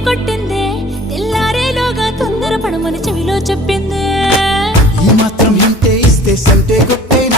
కొట్టిందే తెల్లారేలోగా తొందర పడమని చెవిలో చెప్పిందే ఈ మాత్రం హింటే ఇస్తే సంటే కొట్టే